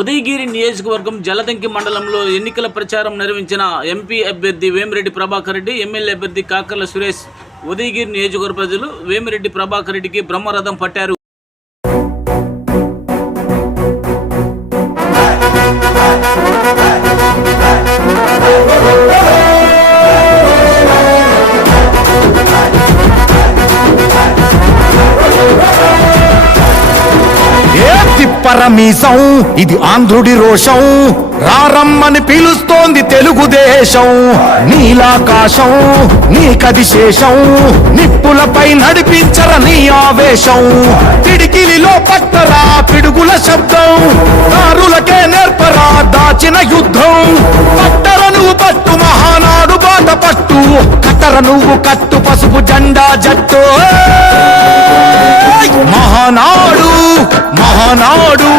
ఉదయగిరి నియోజకవర్గం జలదంకి మండలంలో ఎన్నికల ప్రచారం నిర్వహించిన ఎంపీ అభ్యర్థి వేమిరెడ్డి ప్రభాకర్ రెడ్డి, ఎమ్మెల్యే అభ్యర్థి కాకర్ల సురేష్ ఉదయగిరి నియోజకవర్గ ప్రజలు వేమిరెడ్డి ప్రభాకర్ రెడ్డికి బ్రహ్మరథం పట్టారు. పరమీసం ఇది ఆంధ్రుడి రోషం, రారమ్మని పిలుస్తోంది తెలుగుదేశం. నీలాకాశం నీకది శేషం, నిప్పులపై నడిపించర నీ ఆవేశం. పిడికిలిలో పట్టరా పిడుగుల శబ్దం, దారులకే నేర్పరా దాచిన యుద్ధం. పట్టర నువ్వు పట్టు మహానాడు బాట పట్టు, కట్టర నువ్వు కట్టు పసుపు జెండా జట్టు. మహానాడు మహానాడు